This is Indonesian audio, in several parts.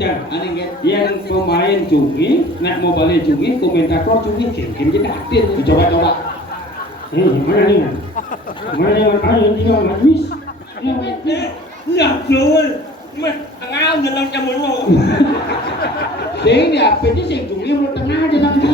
Cang. Aneh Yang pemain cungi, nak mau balik cungi, komentator cungi, kayaknya kita hadir. coba. Mana nih? Mana yang ada tinggal habis? Nggak jual, mas ngau nyelang campur lo. Sing ya, peci sing cungi menurut tengah aja nanti.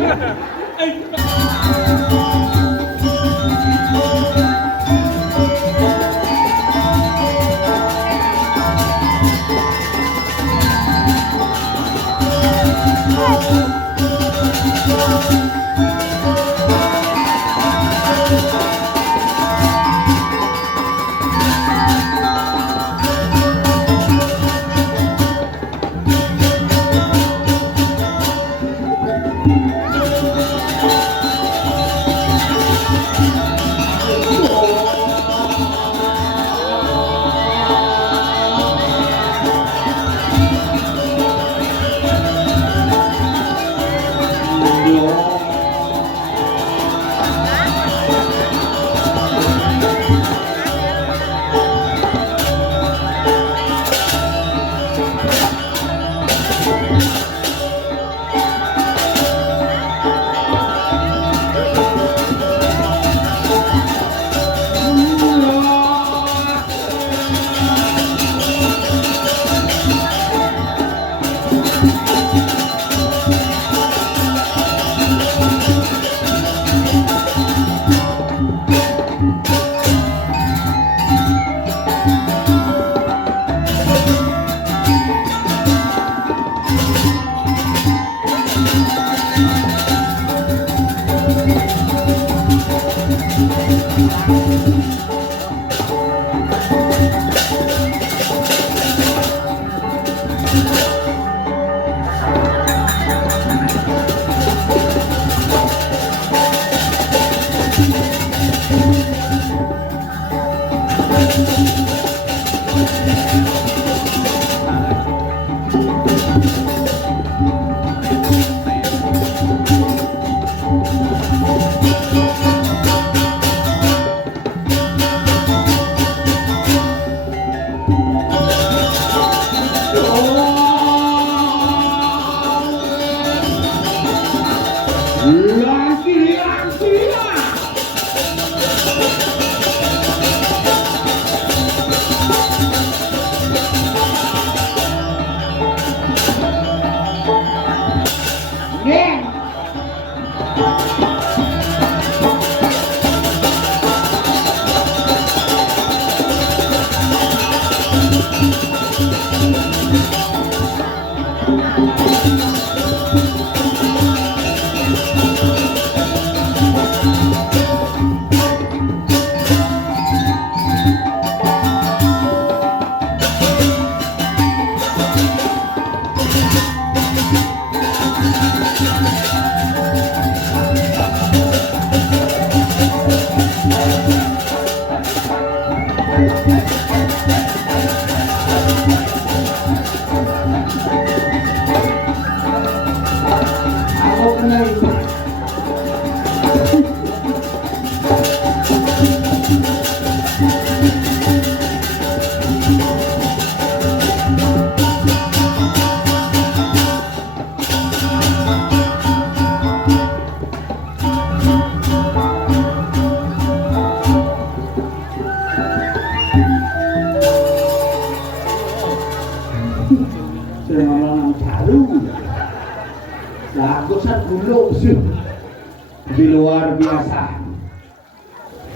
Di luar biasa.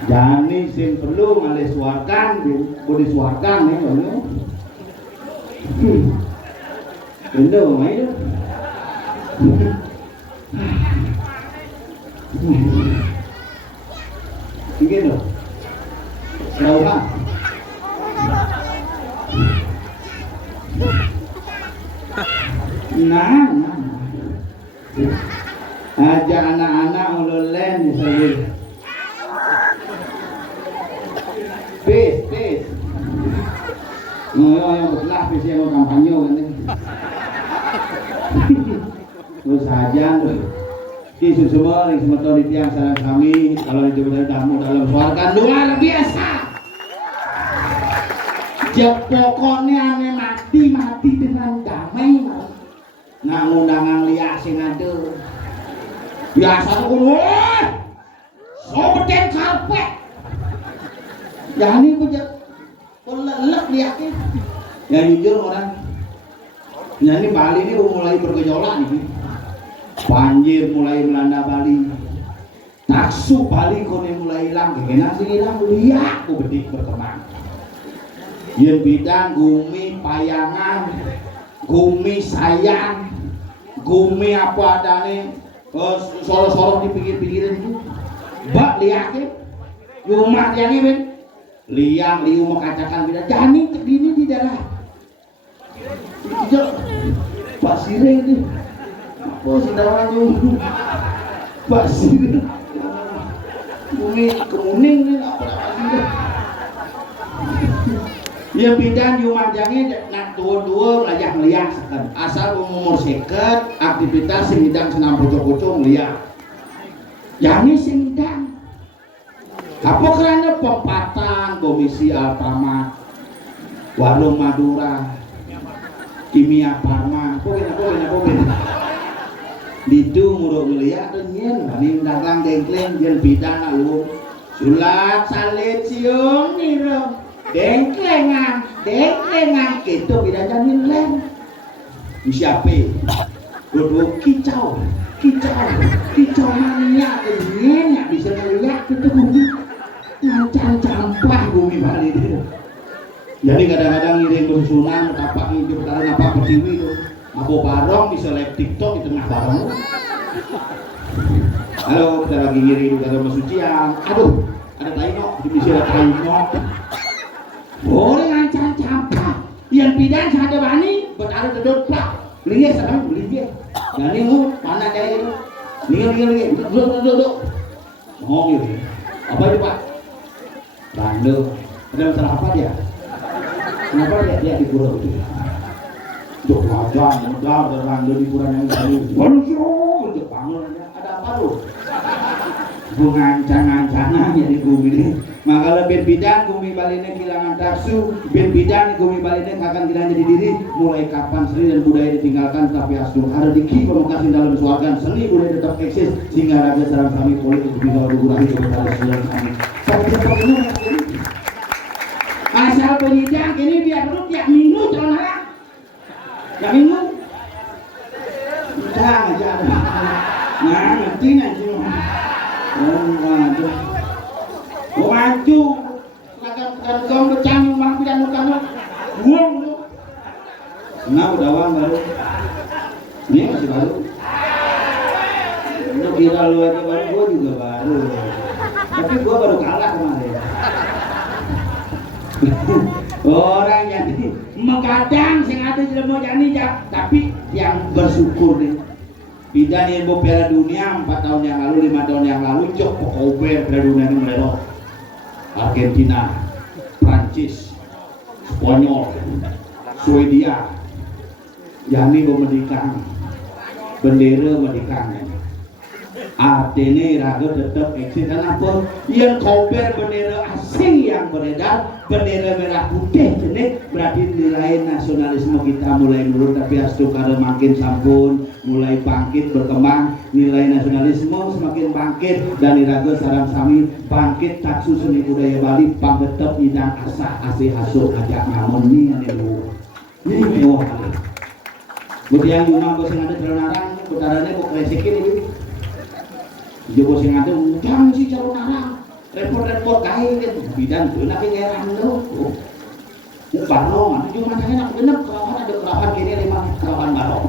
Jani sing perlu ngalih suarkan, budi suarkan nih, kalau benda main. Begini loh, berapa? Nah. Ajak anak-anak ulun-len disebut Pes yang belah pes yang kampanye kan terus saja isu semua yang semua di tiang salam kami kalau dicoba tamu dalam suarga luar biasa pokoknya aneh mati dengan damai Nak undangan liya sing ade. Biasa kudu sobeten karpet. Yani punya lelek liya ke. Ya jujur orang. Yani Bali ini mulai bergejolak nih. Banjir mulai melanda Bali. Taksu Bali kone mulai hilang, kena sih hilang liak ku bedik berkembang. Yen bidang gumi payangan, gumi sayang, gumi apa adane, sorok-sorok di pinggir-pinggiran itu. Bak liake, rumah yang ini liang liu mengkacakan bida jani tegini di daerah. Itu Pak Sire itu, apa saudara itu, Pak Sire. Bumi kemuning ni apa lagi? Ya bidang jumajangnya nak dua-dua melajak melihat sekan. Asal umur seket aktivitas singidang senam pocok-pocok melihat. Jangan singidang. Apa kerana pempatan komisi Alfamart, warung Madura, kimia Parma, apa Didu muruk melihat dan nyen ning dagang dengkleng yen bidang alun sulat salit siung niro dengklengan itu bidang jamin lem siape dua kicau mania nyen bisa melihat itu bumi ngancam campah bumi Bali itu. Jadi kadang-kadang ngiring bersusunan tapak ini putaran apa pertiwi itu Mabo barong bisa live TikTok di tengah barong. Halo, kita lagi ngiring dari rumah sucian. Aduh, ada tainok, bisa ada tainok. Boleh ngancam campah. Yang pidang sada bani, bertaruh dedot plak. Lihat sekarang beli dia. Dan ini mana dia itu? Lihat, duduk. Ngomong ini. Apa itu Pak? Rando. Ada masalah apa dia? Kenapa dia di pulau itu? Untuk wajah mudah terang dari kurang yang baru untuk bangun ada apa tuh ngancang-ngancangnya di bumi ini maka lebih bidang bumi Bali ini kehilangan taksu bidang bumi Bali ini akan tidak jadi diri mulai kapan seni dan budaya ditinggalkan tapi asli ada di ki pemekasan dalam suarga seni budaya tetap eksis sehingga raga sarang kami politik bisa dikurangi kepada seluruh kami asal penyidik ini biar dulu tiap minggu jangan yang minggu jangan aja nah ngerti nanti maju kagak becang mah tidak kamu buang lu nah udah awang baru ini masih baru lu kira lu aja baru gua juga baru tapi gua baru kalah kemarin orang yang mengkadang sing ada jelema jani tapi yang bersyukur nih bidan yang Piala Dunia 4 tahun yang lalu 5 tahun yang lalu cok Piala Dunia ini melelok Argentina, Prancis, Spanyol, Swedia yani memedikan bendera medikan artinya raga tetap eksis dan apa yang kober bendera asing yang beredar bendera merah putih ini berarti nilai nasionalisme kita mulai menurun tapi astu kada makin sampun mulai bangkit berkembang nilai nasionalisme semakin bangkit dan raga sarang sami bangkit taksu seni budaya Bali panggetep idang asa asih hasuk ajak ngamun ni ini mewah kali kemudian rumah kau sing ada terlarang putarannya kok resekin ini Joko sing ada udang si calon arang repot-repot kain kan bidan tuh nanti ngeran tuh barong itu matanya nak genep kerawan ada kerawan gini 5 kerawan barong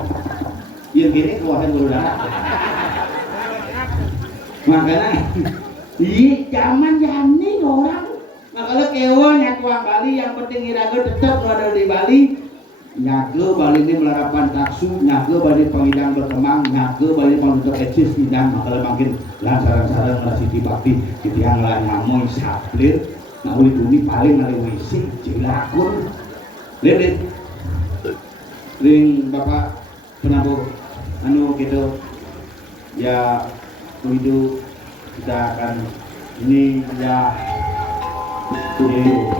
yang gini keluaran berudara makanya di zaman jani orang makanya kewa nyatuang Bali yang penting iraga tetap ada di Bali nyaga Bali ini melarapan taksu nyaga Bali pengidang berkembang nyaga Bali pengidang eksis bidang makanya makin lansaran-saran merasiti bakti yang lain ngamoy saplir nah ulit ini paling ada wisi cilakun lihat ring bapak penabuh anu gitu ya begitu kita akan ini ya ini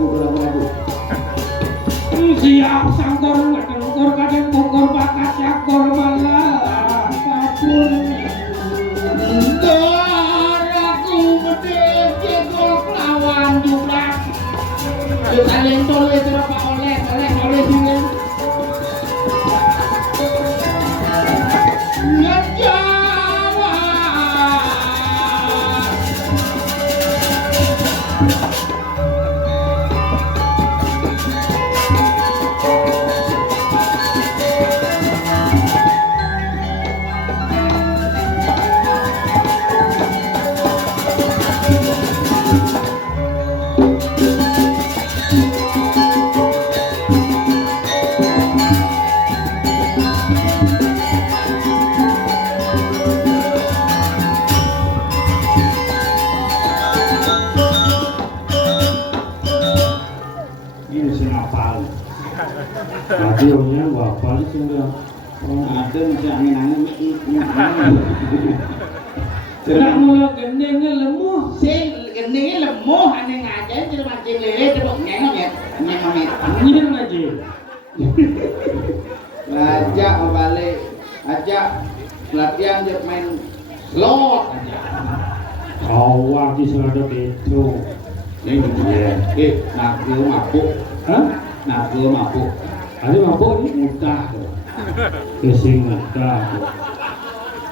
Guragu. Siap sangkor ngetengkor kadang bongkor bakat cakor malah kapur. Guragu gede jegol lawan jumlah. Kalian tolong itu apa oleh sini. Ngejawa. Radionya bapak itu sudah ada masih angin-angin. tidak mulai gendengnya lemah. Sing gendengnya lemah, aneh ngajain jadi mancing lele coba ngengok ya. Nyeng aja. Ajak mau balik, ajak latihan dia main slot aja. Awak di sana itu. Yang gitu ya. Nak dia mabuk. Hah? Nak dia mabuk. Ada mabuk ini mudah. Kesing mudah.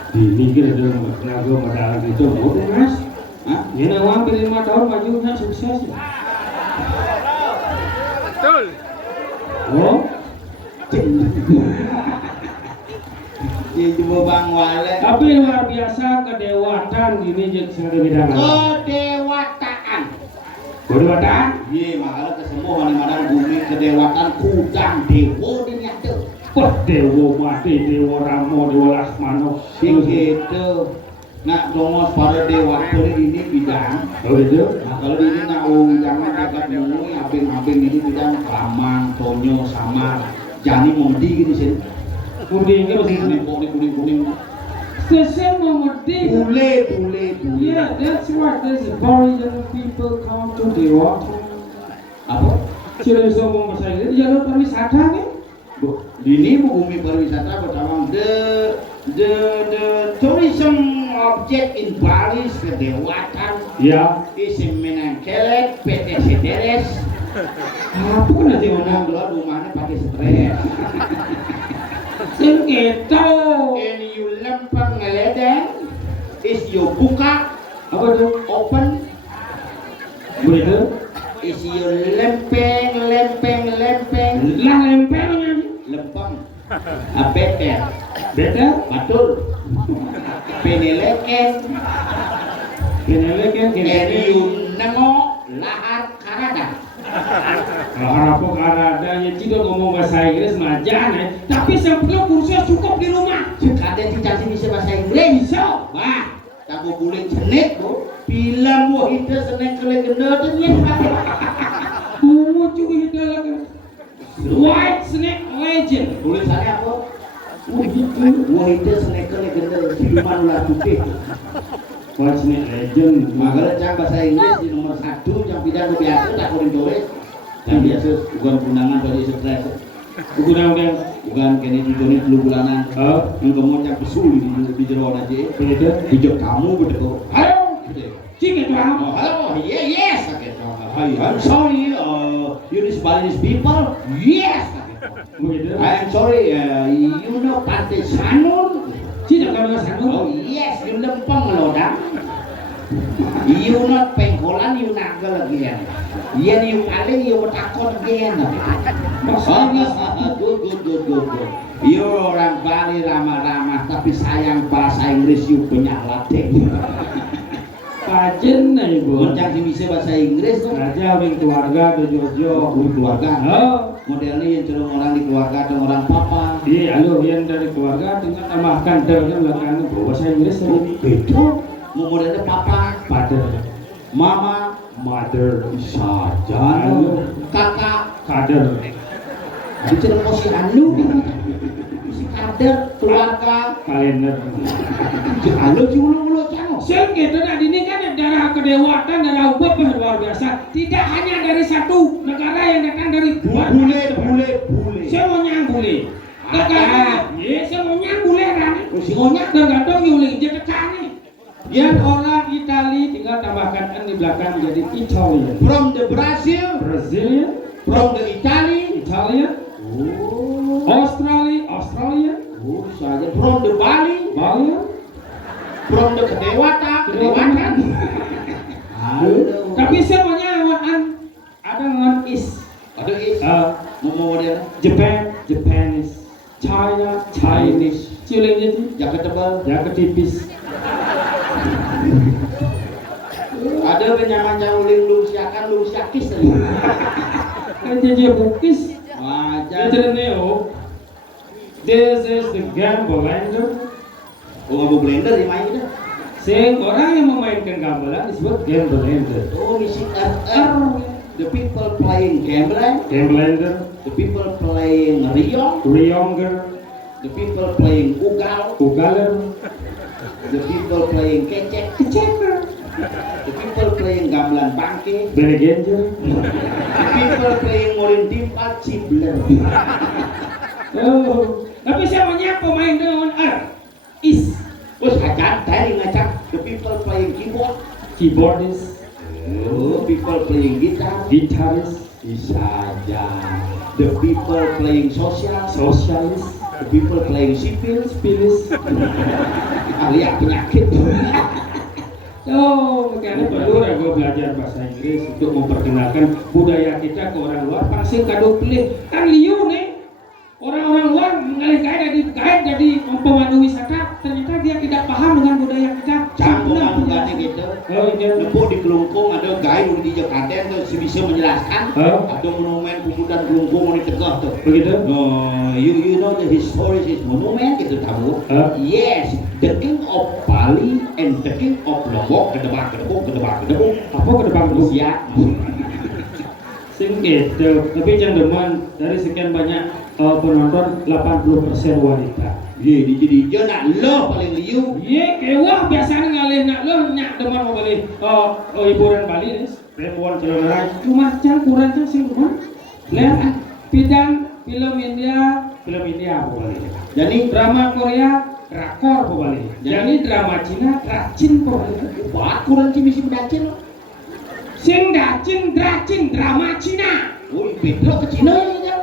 Dimikir ada tenaga modal itu mudah mas. Hah? Ini awak 5 tahun majunya sukses. Betul. Oh? Dia cuma bang wale. Tapi luar biasa kedewatan ini jadi sangat bidang. Kedewataan. Kedewatan? Iya, makanya kesembuhan di mana bumi kedewatan kudang dewa dunia itu. Wah, dewa mati, dewa ramo, dewa lakmano. Begitu. Nak dongos pada dewa ini bidang. Oh itu? Nah, kalau di ini nak jangan dekat mui, abing-abing ini bidang Ramang, Tonyo, Samar. Jani Mondi gitu sih. Kuning itu sih. Kuning. Sesen memedi. Bule. Yeah, that's right. There's a Aboriginal people come to Dewa. Apa? Ciri sombong bahasa Inggris jalur pariwisata kan? Bu, di ini bumi pariwisata pertama the tourism object in Bali kedewatan. Ya. Isi Menangkelet, PT Sederes. Apa nanti Ngomong dulu rumahnya pakai stres. sing itu. And you lempeng ngeledeng, is you buka, Apa tuh? open, Begitu? is you lempeng. Lah lempengnya. Lempeng. Beter. Beda? Betul. Peneleken. Kenele kan And kenele. you nengok lahar karada. Kalau harapok ada ya tidak ngomong bahasa Inggris majan ya. Tapi sebelum kursusnya cukup di rumah. aku kulit jenik bu film wahida seneng kelegenda tuh nyen pakai Mucu itu lagi. White Snake Legend. tulisannya apa? Wahida seneng kelegenda siluman ular putih White Snake Legend. makanya cang bahasa Inggris di nomor 1 yang bidang biasa tak kuring tulis yang biasa bukan undangan dari stres Undang-undang. bukan kini tujuannya 2 bulanan yang kamu cang pesul di jero aja Begitu. hijau kamu betul halo Cik itu apa? oh, halo yes hi I'm sorry you this Balinese people yes Begitu. I am sorry you know Pantai Sanur Cik tak kalau sana. oh yes you lempeng loh dah you not pengkolan you nagel again yen you paling you betakon again good you orang Bali ramah-ramah tapi sayang bahasa Inggris you penyalatik Kajen na ibu. mencang sih bisa bahasa Inggris tuh Aja orang keluarga ke Jojo. keluarga Oh. modelnya yang cenderung orang di keluarga atau orang papa Iya, halo yang dari keluarga tinggal tambahkan ternya belakangnya bahasa Inggris tadi. itu mau modelnya papa Father, mama mother, saja kakak kader, di cenderung si anu si kader keluarga kalender. anu ciulu cang Sing gitu nah ini kan darah kedewatan, darah ubah luar biasa. Tidak hanya dari satu negara yang datang dari bule Saya mau nyambule. Tergantung, ya saya mau nyambule kan. si ngonyak Tergantung yuling je tekan nih. Yang orang Itali tinggal tambahkan N di belakang jadi Italian. from the Brazil Brazilian, from the Italy Italian, Australia, saja from the Bali Bali, from the kedewatan Tapi saya mau nyawaan ada ngon is. ada is mau model Japan, Japanese, China, Chinese. Cilingnya tuh jaket tebal jaket tipis. ada penyaman uling lu siakis tadi Kan jadi bukis. wajah Jadi neo. This is the Gambelander. oh nggak mau blender di main itu Sing orang yang memainkan gamelan disebut Gambelander. oh misi the people playing gambling Gambelander, the people playing riong Rionger, the people playing ugal Ugaler, the people playing kecek Keceker, the people playing gamelan bangke Belegenger. the people playing morin timpat cibler Oh, tapi saya maunya pemain dengan R. Is terus ngacak tadi ngacak the people playing keyboardist, people playing guitar guitarist, bisa aja the people playing socialist, the people playing sipil spillis. alias penyakit Oh, makanya perlu gue belajar bahasa Inggris untuk memperkenalkan budaya kita ke orang luar. Pasti kado pilih kan liu nih. Orang-orang luar mengalih guide jadi pemandu wisata, ternyata dia tidak paham dengan budaya kita. campuran bukannya gitu Oh iya. Lembu di Kelungkung ada guide di Jakarta tuh bisa menjelaskan ada monumen puputan Kelungkung di Tegah tuh Begitu? you know the history is monumen gitu tahu yes the king of Bali and the king of Lombok kedebak Apa ke depan dulu? ya Sing gitu. Tapi jangan demen dari sekian banyak penonton 80% wanita. ye di nak lo paling liu Iya, kewah biasanya ngalih nak lo nyak demen mau beli hiburan Bali nih. Perempuan celana cuma cang kurang cang sing demen. Lihat film India apa bali. jadi Drama Korea drakor apa bali. Jadi drama Cina racin apa bali. wah kurang sih misi berdacin Sing dracin drama Cina. oh Pedro ke Cina ya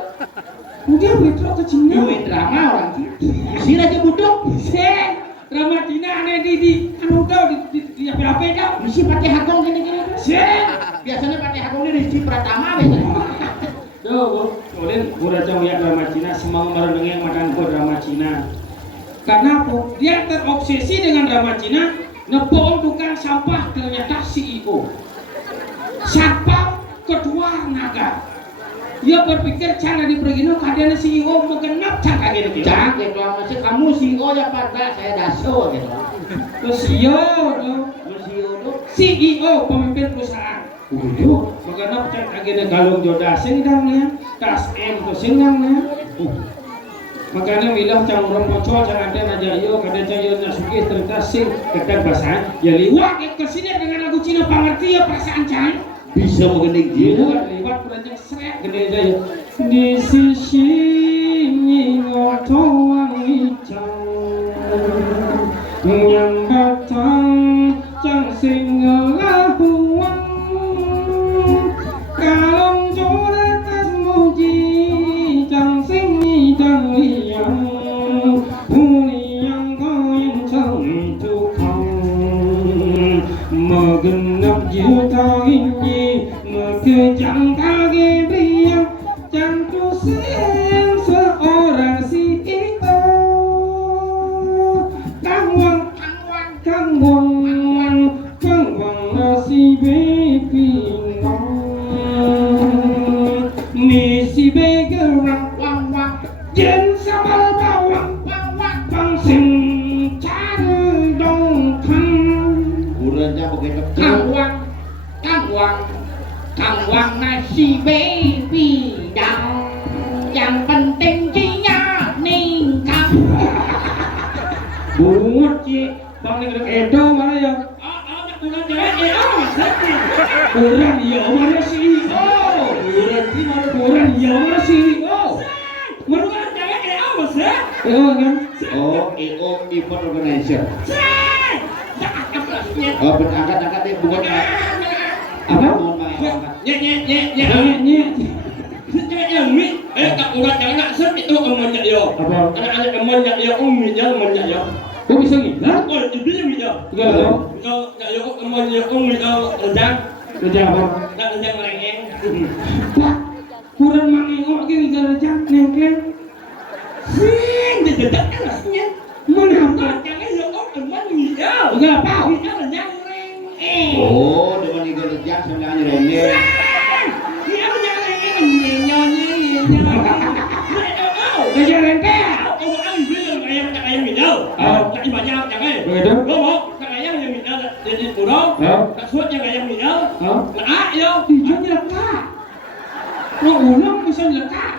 Udah Petro ke Cina. you main drama orang sini aja budok Sing drama Cina aneh di anu tau di apa tau. misi pakai hakong gini Sing biasanya pakai hakong ini Rizky Pratama biasanya Tuh, kemudian udah jauh ya drama Cina, semua merenungi yang makan drama Cina. Karena apa? Dia terobsesi dengan drama Cina, ngebom tukang sampah ternyata CEO. Satpam kedua naga. Dia berpikir cara dipergino keadaan CEO mau genap cara gitu. Cak, gitu masih kamu CEO ya Pak, saya daso gitu. CEO tuh. Masih itu. CEO pemimpin perusahaan. Makanya cek agenda galung jodoh singdangnya, tas M tuh singdangnya. Makanya milah cang orang pocol jangan ada aja yo kada cayo nasuki tertas sing kedan basahan ya liwat ke sini dengan lagu Cina pangerti ya perasaan cai Bisa mengening dia. liwat kurangnya seret gede aja yo di sisi ngotoang icang yang batang cang sing ngelahuang kalong jodoh muji cang sing cang liang yang goyang cang tukang mengenap juta ini mengejang kage beliau cang tuseng seorang si itu kangwang nasi bepinang misi begerang jen sambal bawang pangsing cari dongkang Urangnya begitu kecil. Kangwang nasi bepinang yang penting cinya ningkang. bungut ci bang nih edo mana ya Udah jadi kurang ya mana CEO kurang ya mana CEO Merupakan cewek awas ya. kan Oh, EO Event Organizer. Nyet Oh, berangkat-angkat deh bukan apa mohon maaf angkat. nyet. nyet Cewek yang mi, tak udah jangan set itu emonnya yo. apa Anak-anak emonnya yo, umminya emonnya yo. kok bisa ngilang Oh, itu yang mi yo. enggak loh Yo, yo emonnya ummi yo rendang, kerja apa rendang merengeng. Pak, kurang mangengok gini jalan nengkleng Sing, dedak rasanya. mengapa Jangan yo emon mi yo. enggak apa Mi yo rendang merengeng. Oh, depan iga lejak sebenarnya rene. Dia merengeng nyenyo. kerja rente Ông ăn riêng ayam mì đâu? Lại bà nhau chẳng ấy. begitu Đúng không? Thằng ayam mì đâu là đi của đó. Đặt suốt cho ayam mì đâu. Là ác yêu. tujuannya lekat lo ulang bisa lekat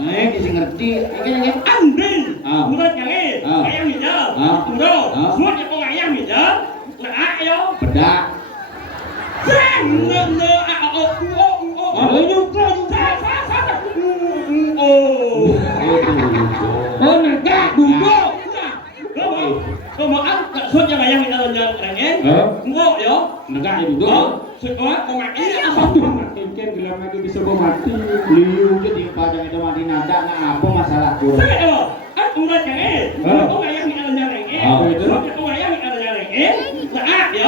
Nih, bisa ngerti. Ini Ăn đi. Của đó chẳng ấy. Ayam mì đâu. Của đó. Suốt cho con ayam mì đâu. Là ác yêu. bedak. oh nyuka oh negak duduk Kau mau ăn đặt suốt cho ayam mì đâu là nghe. Ngộ yo. negak ya duduk Suốt quá con ngạc ý ăn aduh không? makin gelam lagi bisa gua mati Liu jadi padang itu mati nada nah apa masalah kurang. Thế rồi, ăn uống ra chẳng ấy. Có ngày em bị ăn nhà này nghe. Có ngày em bị ăn nhà này nghe. Là ác vậy?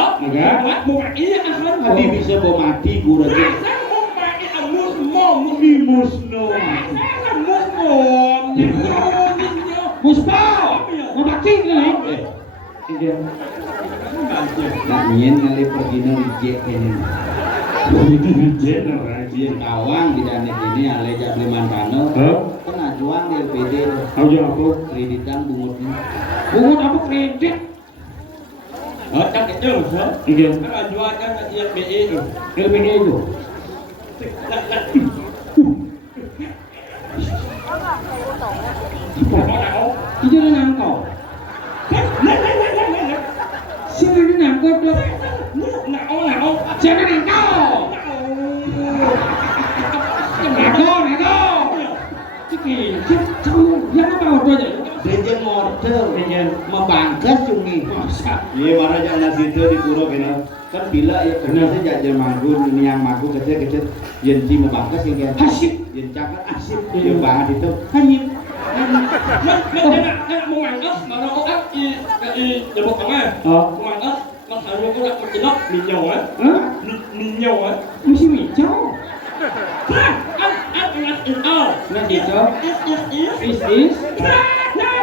Mà một ngày ý ăn hơn. Tadi bisa bawa mati kurang. Saya mau pakai amus mom. Musno. Saya amus mom. Muspa mau mati nih Nak nyen kali pergi nang ijek ini. Ijek kawang di danet ini aleja beli mantano. Kena juang di LPD. tahu juga aku Kreditan bungutnya. bungut apa kredit Chắc cái trường sớm. iya Nó là doa cho nó yên bị ý. LPG itu itu udah nangkau sini ini nangkau tuh Nào. siapa nangkau nangkau Ciki kamu yang apa waktu aja Rejen model. Rejen. Membangkas cungi. masa Iya mana jangan situ di pura kena. Kan bila ya benar saja jajan manggung ini yang manggung kecil-kecil jenci membangkas yang kayak Hasib. jencak asip yang banget itu hanyut. Nó mua màng ớt mà nó có ớt đi để một cái mua màng ớt nó thở vô cái đặt cái lốc mì nhầu á Hah? mì nhầu á Musim hijau ăn hijau is is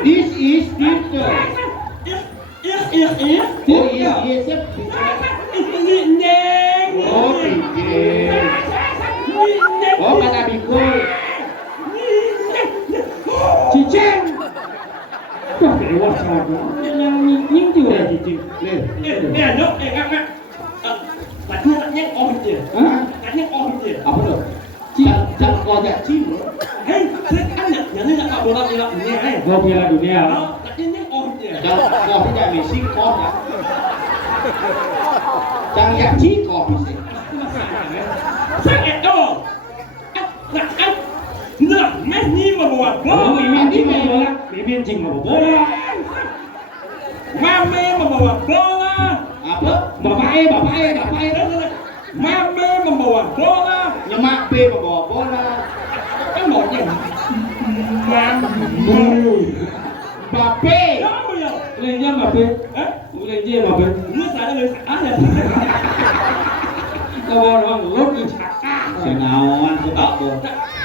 This is Tito. Oh iya iya siap. Oh pikir. Oh kata biko. cicing wah dewa sama yang nying juga cicing cing. Nyok, ngak. Tanya oh dia. Hah? Tanya oh dia. Apa tuh? Cing. Jangan kau ajak cing loh. Hei, saya tanya, jadi nak kau bola dunia, Gol Piala Dunia. Tanya oh dia. Jangan kau tidak Messi kau ya. Jangan ajak cing kau Messi. Saya dong. Nah, Messi membawa Oh, bola. Mimin cing mau bola. Mimin cing mau bola. Mame membawa bola. Apa? Bapak. Mame membawa bola. Nyemak B membawa bola. Kan maunya. Bape. Kamu ya. Ulangnya Mbappe. Hah? Ulangnya Mbappe. Lu saya lu ada. Kau orang lot di cakap. Senawan sebab tu.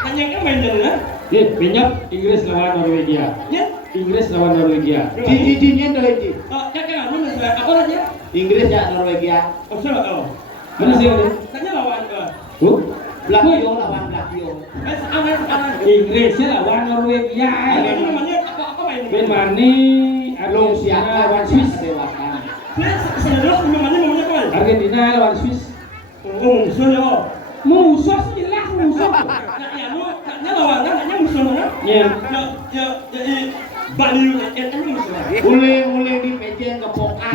Tanya kan main dulu lah. Minyak Inggris lawan Norwegia. Ya. Inggris lawan Norwegia. Cici-cinya dah ini. Jangan lu apa aja? Inggris ya Norwegia. Oh, salah. Oh. Mana sih ini? Tanya lawan ke. Blackio lawan Blackio. Aman. Inggrisnya lawan Norwegia. Ada namanya apa main? Ben Mani, Long siapa lawan Swiss dewakan. Serius namanya maunya apa? Argentina lawan Swiss. Oh, musuh ya. Musuh jelas musuh. Ya lu tanya lawan tanya musuh mana? Ya. Ya Bali United ini musuh. Ule di pejen kepokan.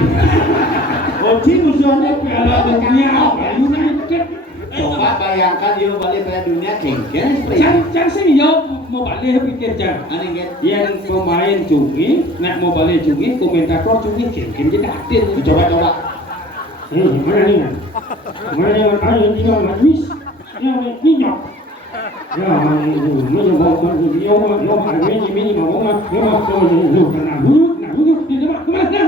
Oh, cing musuhnya Piala Dunia. United. Coba bayangkan dia balik Piala Dunia cengken seperti Cang sih yo mau balik pikir cang. aneh kan? Yang pemain cungi, nak mau balik cungi, komentator cungi cengken jadi hadir. Coba. Mana nih? Mana yang ada yang tinggal manis? Yang minyak. Ya, mana mau ini mau kena buruk, di depan kemana?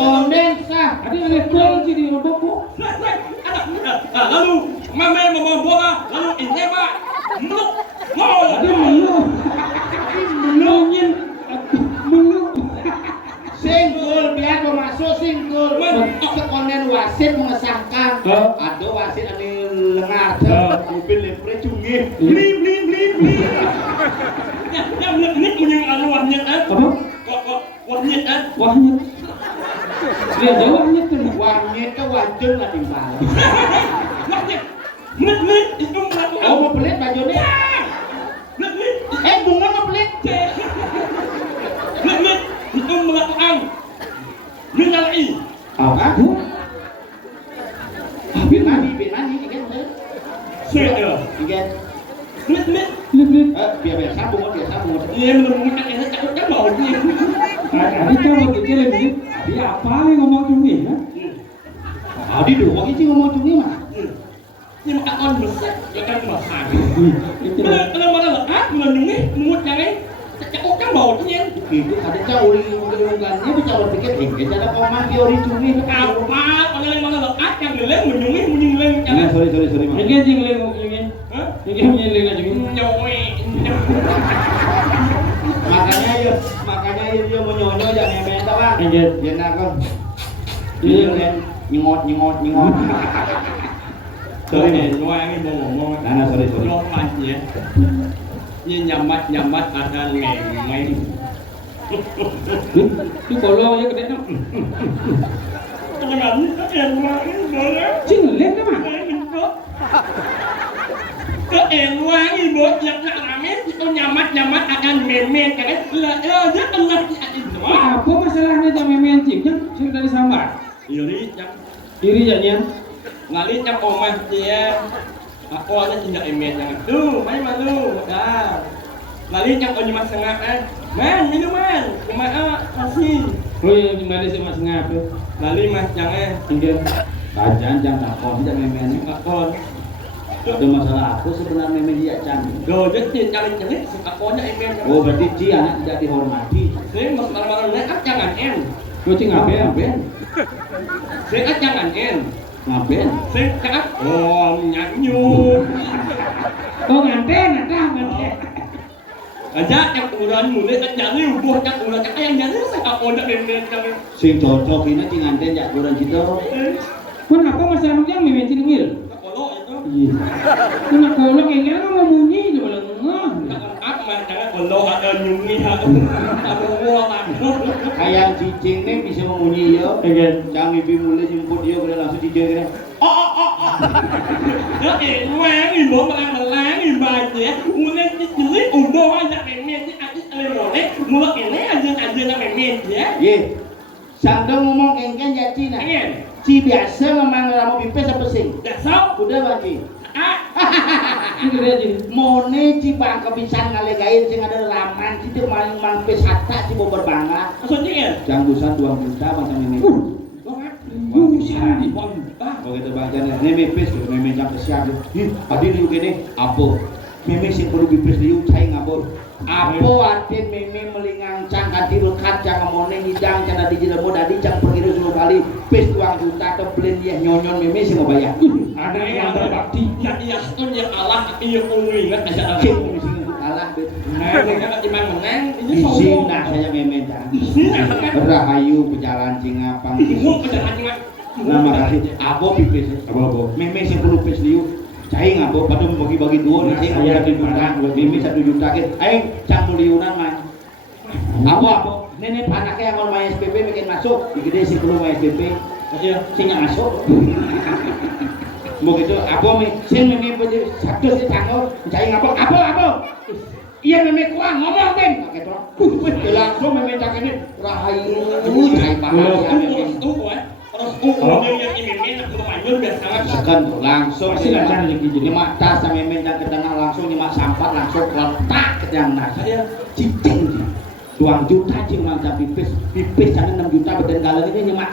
Kondensah. Ada gol sih di Odoko. Lalu Mame membawa bola, lalu Ineba meluk gol. Ada meluk, Singgul biar masuk singgul. Sekonden wasit mengesahkan. Ada wasit ane lengar. Mobil lepre cungih. Blim. Yang menit punya anuannya kan? Apa? Wahnya kan? Wahnya. Lihat jawabnya tuh. Wangnya ke wajun lah timbal. Wahnya. Menit itu melakukan. Oh mau pelit bajunya. Menit. Bunga mau pelit. Menit itu melakukan. Menyalahi. Apa? Bin mani kan? Saya. Kan? Menit. Biar sambung. Dia menemukan yang takut kan mau dia. Ada coba pikir lebih. Dia apa yang ngomong cumi ya? Adi doang sih ngomong cumi mah. Nhưng mà các con được xét cho các mở hàng. Kalau mana lekat melindungi mumutnya kan? Chắc có cái bầu chứ nhiên. Gitu ada cau diunggannya bisa berpikir cara koman teori cumi Apa? Kalau yang mana lekat yang geleng melindungi menyiling cara. sorry mah. Ini jing leng ini. Hah? Ini menyeling aja ini. Nyoy. Makanya dia mau nyonyo aja nemen ta bang. Iya. Dia nak kan. Dia nyengot. Sorry nih, Noah ini mau ngomong. Nah, sorry. Noah ya. Ini nyamat ada ngeng. Itu kalau ya gede dong. Kenapa yang Noah ini boleh? Cing leng kan mah. Ke Noah ini buat yang nak ramen itu nyamat akan memen kan? Dia enak di Noah. Apa masalahnya jam memen cing? Cing dari sambar. Iri jam. Iri jadinya. Ngalit jam omah dia. Aku ada tidak emen yang itu, main malu, dah. Ngalit jam kau nyimak sengak Man, minuman, cuma kasih. Oh iya, gimana sih mas ngap tuh? Lalu mas jangan. Tinggal. Jangan takut tidak memennya. Kakon. Ada masalah aku sebenarnya memen dia canggih. Do jadi cari sekakonya emen. Oh berarti dia anak tidak dihormati. Saya mas malam-malam naik jangan en. Kucing apa ya? Saya jangan en. Ngapain? Saya cakap nyanyu. Oh nganten, nganten. Aja yang udah mulai aja ni buah yang udah yang jadi sekakonya emen jangan. Sing cocok ini cinganten jak kurang gitu. Kenapa masalahnya memen cing wil? Kalau itu Iya. Kena kolok yang kan mau bunyi coba lengah. jangan apa jangan lo ada nyungi ada gua Kayak cicing nih bisa mengunyi ya. Again. Jangan ibu mulai jemput dia udah langsung cicing kena. nó em ngoan thì bố mà ăn là láng thì bài nhé mua lên cái clip ủng hộ anh đã mềm mềm chứ anh ít lên rồi đấy mua cái này anh dương là mềm mềm nhé Ye, Sandong ngomong engken ya Cina. anh Ci biasa memang orang mau pipis apa sing? đã sao Udah bagi. à Ini dia jadi. Mone ci bang kebisan ngalegain sing ada raman ci teu maling mang pis hatta ci bober bangga. maksudnya Janggusan 2 juta macam ini. có hát Bukan. đi con ba Begitu bagian ini pipis tuh, meme jam siap tuh. Tadi liu gini, apa? Meme sing perlu pipis liu cai ngabur. Apa arti meme melingang cang kanti rekat cang mone hidang cang di jelemo dadi cang pergi 10 kali pis 2 juta ke blend dia nyonyon meme sing mau bayar. Ada yang berbakti. ya iya itu yang Allah iya umi kan bisa ada Sing sing kalah bet. nah dengan di mana menang ini Isin sombong dah saya meme cang. sini kan Rahayu pejalan cingapang. bingung pejalan cuma Nah makasih. Abo pipis. Abo. Meme sing perlu pis liu. Cai ngabo pada bagi-bagi dua nih sing Saya di bulan meme 1 juta ke. Aing cang liunan mah. Apa? Nenek anaknya yang mau main SPP bikin masuk. Digede sih perlu main SPP. iya Sing masuk. Begitu apa nih? Sing meme baju satu si tanggo. Cai ngabo. Apa? Iya meme kuang ngomong ben. Gitu. Langsung meme cak ini rahayu cai bahagia meme. yang ini aku manggil biar sangat Sekan langsung Pasti lancar rezeki jadi. nyemak tas sama meja ke tengah langsung nyemak sampah langsung letak ke yang nas saya cicing 2 juta cing mantap pipis jangan 6 juta beden galang ini nyemak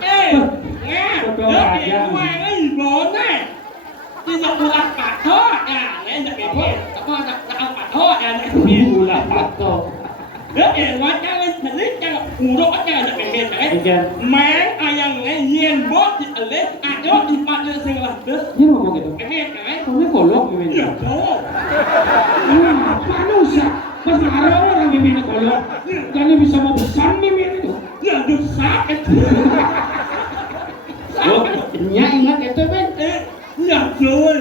nghe nghe ngoan ấy bố này đi dọc bulan bạc thôi à nè dọc biển biển có dọc bạc thôi à nè biển Ulah pato. rất là ngoan cái lên thành lý cái ngủ đó cái dọc biển biển đấy Again. mang ai yang này nhiên bố thì ở lên à đó thì bạn lên xem là được Dia ngomong gitu. cái biển cái Kamu kolok meme. hiểu chỗ Manusia. Masa ada orang meme kolok. Karena bisa mau pesan meme itu. hiểu được sát cái nya ingat itu ben hiểu rồi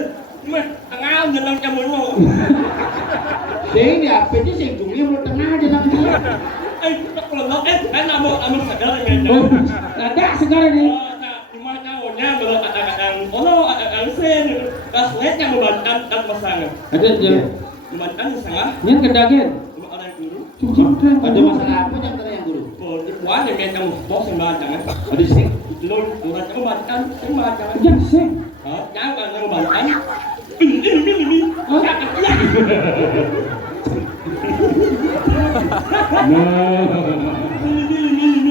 mà thằng ao nhìn lên cho mũi một sing di apa sih sing jungli lu tengah aja nang dia ê kalau nó ê cái nào một mình phải đợi người Oh, ada sekarang nih. cuma kamu nya belum ada oh ada sen das net yang membantan dan pasangan Ada dia. membantan sangat Yang kedagen. cuma ada yang dulu Cuci keren. ada masalah apa yang tadi yang guru kalau di kuah yang yang kamu bos sembahan jangan ada sing lu udah kamu bantan sembahan jangan Jangan sih. jangan ada membantan ini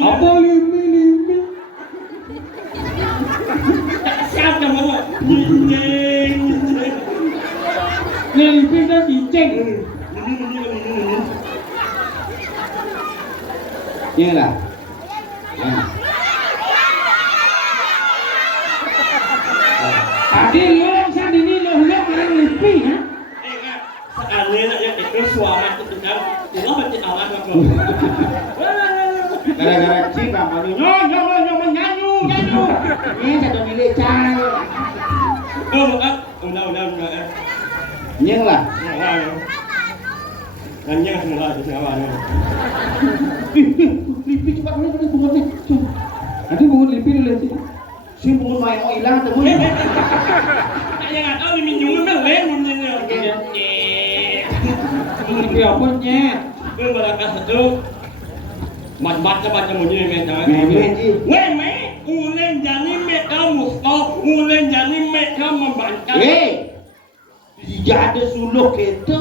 Apa ini? siapa yang mau nyeng Nih, pindah cicing. Iya lah. Tadi yang saat ini lo lihat orang lebih, ha? Seandainya yang itu suara itu benar, itu berarti awan aku. Gara-gara cing apa nih? Nyo nyanyu. Ini satu milik cang. Udah. Nyeng lah. Nanya semula itu siapa nih? Lipi cepat boleh bungut nih. Nanti bangun lebih dulu sih. Sing bungut mau yang hilang temu. Saya nggak tahu minum meleleh bunyinya. Lebih apa nyet? Berangkat satu. Mat-matnya macam bunyi macam. Weme, ulen jadi mereka musuh, ulen jadi mereka membantah. Tidak ada suluk itu.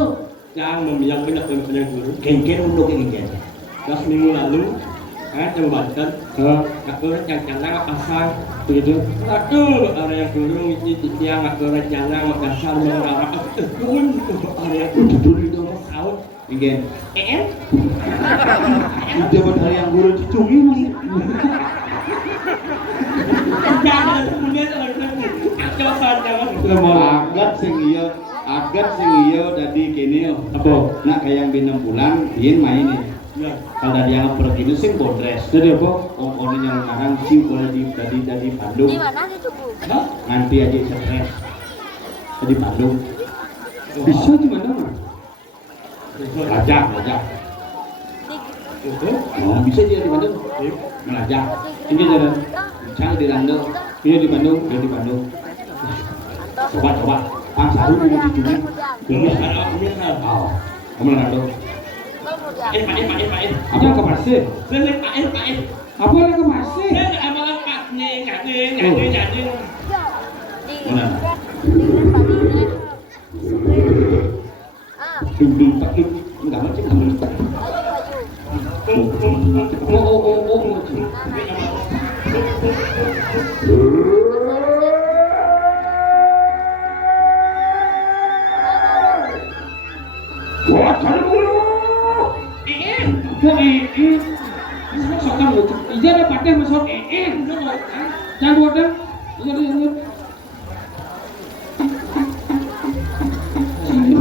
Jangan membiarkan banyak yang guru. Genggen unduk genggen. Das minggu lalu, yang Banten, nggak boleh yang jalan pasang, Begitu. satu ada yang guru itu dia nggak boleh jalan Makassar mengarah pun ada yang Dulu itu saut, genggen. eh, Dapat hari yang guru cicungi masih. jangan kemudian ada lagi, akal saja Agat sing iya dadi kene yo. Apa? Nak kayak binam bulan yen main nih. ya, Kalau dia pergi itu sing bodres. Jadi apa? Ongkone yang sekarang sih boleh dari Bandung. Di mana itu, Bu? Hah? Nanti aja stres. Di Bandung. Bisa di mana mah? Lajak. Oh, bisa dia di Bandung. Ngelajak. Ini jalan. Saya di Rando. Dia di Bandung. Coba. Pang saru mau dicuci. Oh, kamu Rando. Pain. Apa ke pasir? Sini pain. Apa yang ke pasir? Sini amalan paknya nyade. Mana? Tak duk. Enggak macam kamu. Oh. Wah, cari dulu. Kok sokan lu. Ija ada patah masuk Jangan bodoh.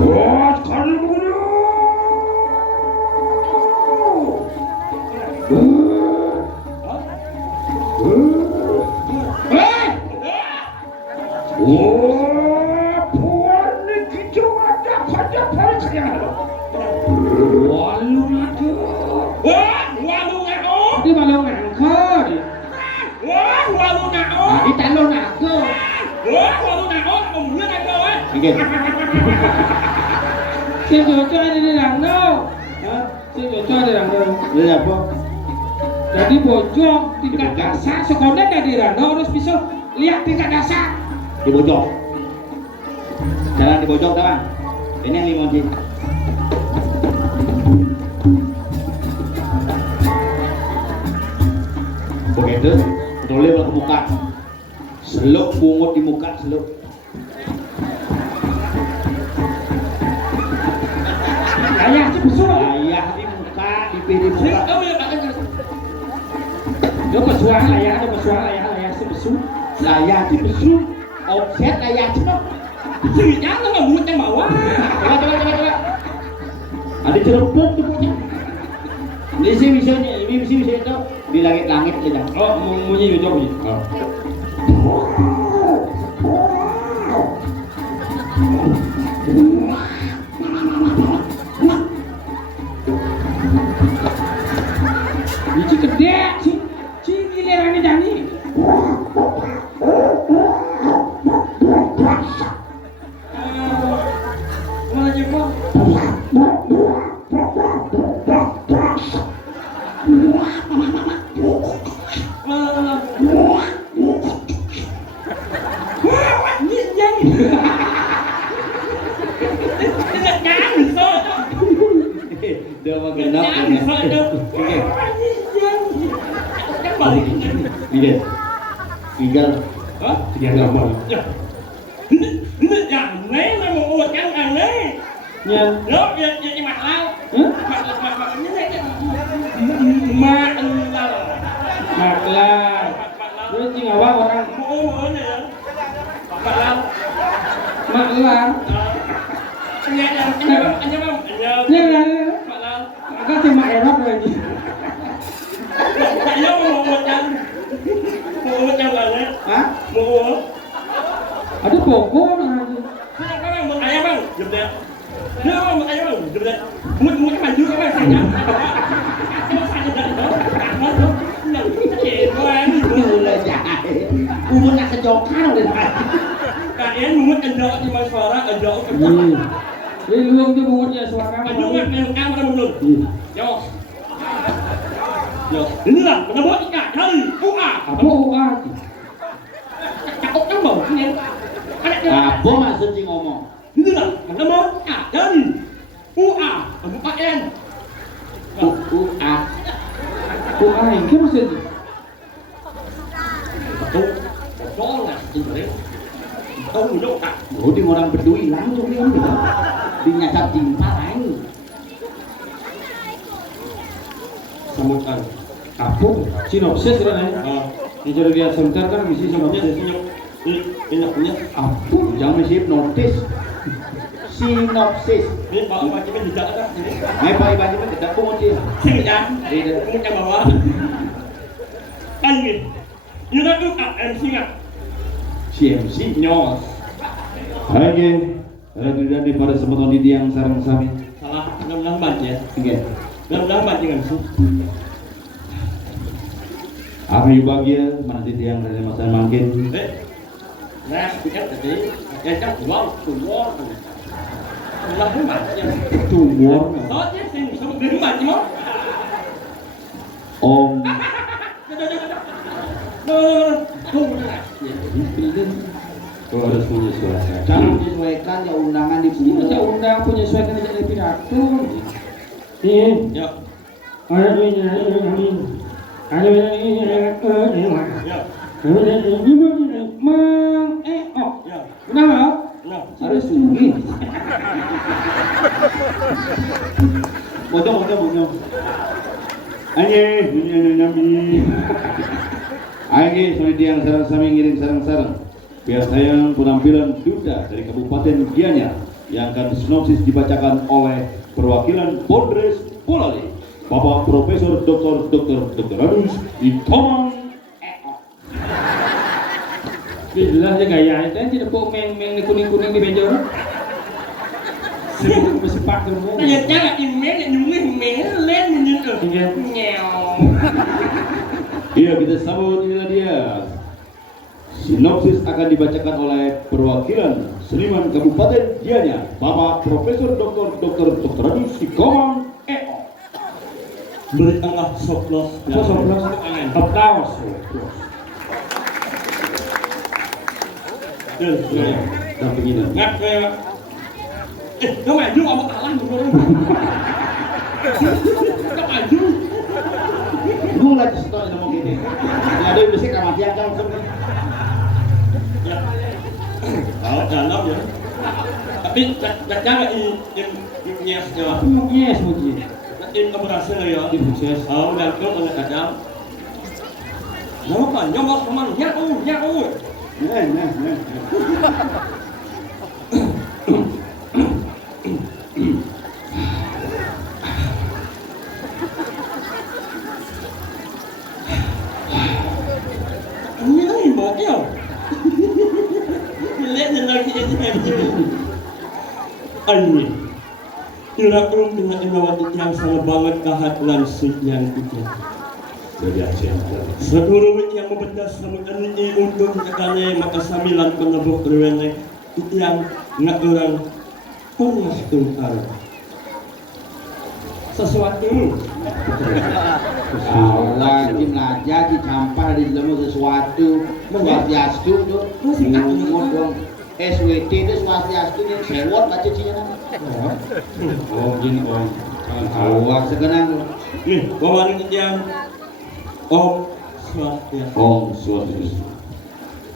Wah, cari dulu. Di balong angkot. Di talon aku. Oke. Si Jojo ada di Rando. Si Jojo ada di Rando. Ini apa? Jadi bojong tingkat dasar. Sekolah ada di Rando harus bisa lihat tingkat dasar. Di bojong. Jalan di bojong, teman. Ini yang limonci. Begitu, tulis ke muka. Seluk bungut di muka, seluk. Ayah itu besar. Ayah di muka, di muka. Dia pesuang ayah, ada pesuang ayah itu besar. Layah di besu, offset layah cuma. Jangan nggak mulut yang bawah. Coba. Ada cerupuk tuh punya. Ini bisa itu di langit-langit kita. Oh, munyi Jojo bunyi. Biji gede, si gilirannya Dani. Malah jempol. Dia mau genap. Tinggal. Hah? Tiga gambar. Yang này là một ổ trắng ăn đấy. Ya. Đó, vậy mặt lao. Hah? Mặt như thế. Ma ăn lao. Maklah. Lu cing awak orang Một ổ này. Mặt lao. maklah. Anh nhớ không? Anh nhớ. Ni lah. Mặt lao. Agak cuma Arab lagi. Tại nhớ một ổ trắng. Một ổ trắng là đấy. Hah? Một ổ. Ada pokok lagi. Các bạn một ai không? Dùm đẹp. Nếu không một ai không? Dùm đẹp. Muốn các bạn đưa các bạn sang nhá. Các bạn sang nhá đó. Hết đó. Nhận chuyện của anh. Như là dài. Cô muốn đặt cái chó khá rồi này. Cả em muốn ăn đỡ nhưng mà phở ra ăn đỡ. Ni luang tu bungunya suara Ăn kamu. đỡ em ăn ra một lần. Yo. Yo. Ini lah, nó bớt cả thân. Apa uat? Cakap kan bau ni. Apa maksud si ngomong? Ini lah, nó bớt cả thân. Bukan en. Uai, ke maksud ni? Betul. Betul lah, ini. Betul dulu tak. Oh, di orang peduli langsung dia ambil. Dinyacap timpal aing. Sambutan. Apa? Sinopsis kan ni. Ni cara dia sebentar kan mesti Ini sinopsis. ini punya. Apa? Jangan mesti notis. Sinopsis. Ini bawa macam ni tidak ada. Mai pai baju ni tak pun dia. Sini kan. Kamu yang bawa. Anh nhìn. Như nó ước em xin ạ. CMC. Nhỏ. Oke, terjadi pada kesempatan di tiang sarang sami. Salah salah lambat ya. Nggih. Lambat dengan su. Apa yang bahagia mana tiang dari masa mungkin. Nah, kita tadi kan wow. Lambat ya. Tumor. Soalnya sing lambat mo. Om. Kalau harus menyesuaikan. Kalau menyesuaikan ya undangan di Kita undang penyesuaikan aja dari pidato. Iya. Ya. Ada ini. Ada ini. Ya. Ya. Kenapa? Nah, harus sungi. Mojo. Ayo, sorry dia yang sarang-sarang ngiring sarang-sarang. Biar sayang penampilan duta dari Kabupaten Gianyar yang akan sinopsis dibacakan oleh perwakilan Polres Polali, Bapak Profesor Dr. Adus Itomang. Bila dia gaya itu tidak pun meng kuning-kuning di meja. Bersepak semua. Ternyata email nyungin len menyuruh. Nyel. Iya, kita sambut inilah dia. Sinopsis akan dibacakan oleh perwakilan Seniman Kabupaten Gianyar, Bapak Profesor Dr. Adus Itomang. Beri angka soplos. Aplaus. Tapi gini. Ngap kayak nó mày du ông kalah dulu. Nó maju. Lu lagi setor ngomong gini. Ya ada bisa kamar tiang kan langsung. Ya. Kalau dalam ya. Tapi jangan yes ya. Yes, mungkin. Im berhasil ya. Sukses. Oh, dan kau oleh kadang. Nyamuk teman nyau. Nah. Ini lagi bokeh. Lihat lagi ini. Ani. Kira-kira dengan inawati yang sangat banget kahat lansik yang itu. Seluruh yang membedas namun ini untuk sekali maka samilan penebuk rewene itu yang nak orang punya tungkar sesuatu. Lagi belajar dicampur di dalam sesuatu swastiastu tuh ngomong dong SWT itu swastiastu yang sewot baca cina. Oh gini om. Awak segenang. Nih bawain yang Om Swastiastu.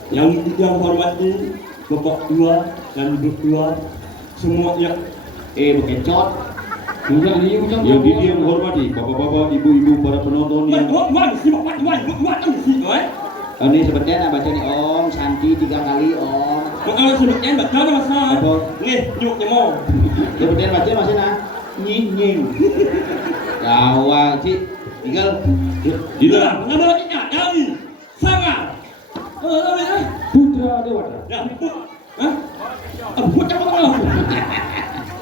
Yang hormati Bapak Tua dan Ibu Tua semua yang bekecot. Yang ini yang menghormati bapak-bapak, ibu-ibu, para penonton yang ini sebetulnya baca nih om, Santi 3 kali om. sebetulnya baca ada masalah. Apa? Nih, yuk nyemong. Sebetulnya baca masih nah nying. Gawang sih, tinggal Tidak, nama lagi dari Sangar. Putra Dewata. Ya, hah? Putra apa?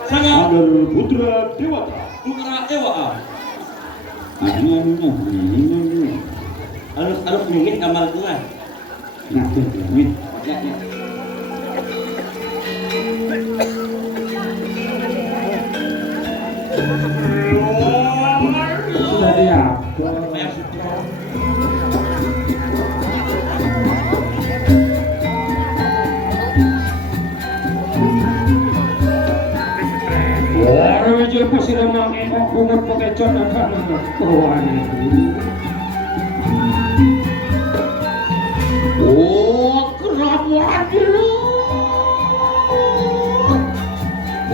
Sangar. Agar Putra Dewata. Putra Dewa. Ini. Harus mungkin amal Tuhan. Nah, ini. Sudah dia. Orang aja pasti ramah ekor bunga pekecot akan kawan. Oh, keramat dulu.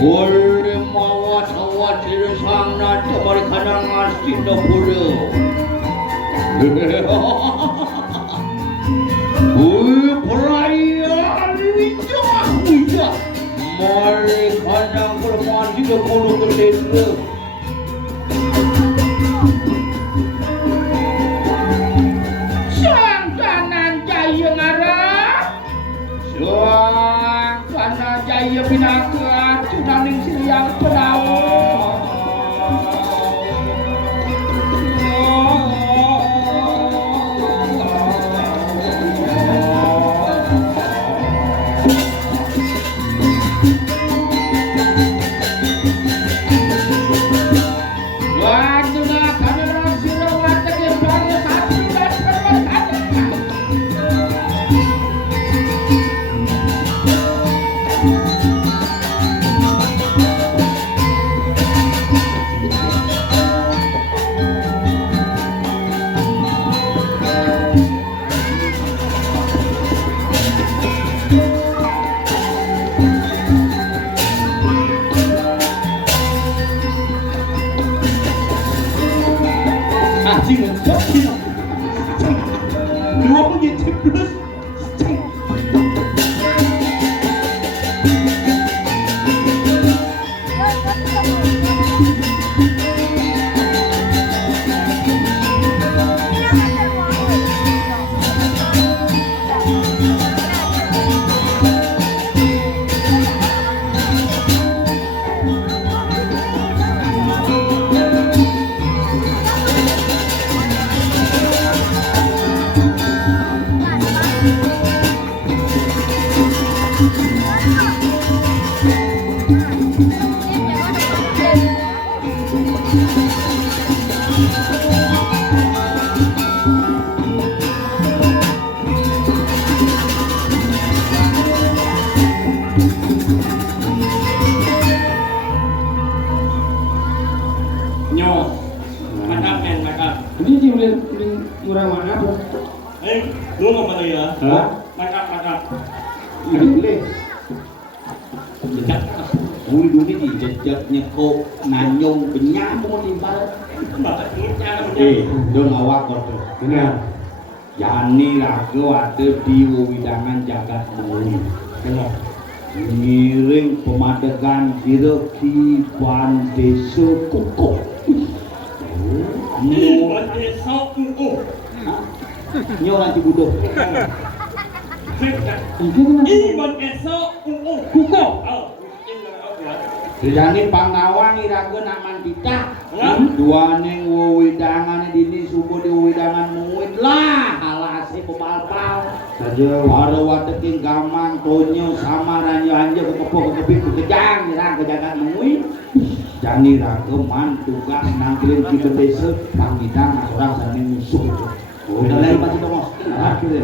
Boleh mawat-awat di sana temari kanang asli dapur. Perayaan bijak. Mari kanang bermandi ke kudu bendera. Sang kanan jaya ngarah. Sang kanan jaya pinaka tunaning siliang penawa. bajingan bajingan dua gitu plus Nyo, madap men, madap. Ini dia boleh murah mana bro? Lu mau mana ya? Hah? Madap. Ini boleh jejak buli dunia di jejaknya kok nanyong benyamung timbal Bapak punya dong awak kok benar yani raga ada di widangan jagat muli Kenapa? ngiring pemadegan hireki ban desa kukuh Buat esok nyo nanti butuh Ini buat esok Kuko. Jadi Panggawang iraga naman kita Ya. dua neng widangan dini subuh di widangan muwin lah halasi pepal-pal Saja. para wateking gamang tonyo samaran yo anja kepok-kepik kejang irang kejagan muwin jani raga man tugas nangkilin kita desa pangidang orang saling musuh udah lain pasti dong akhirnya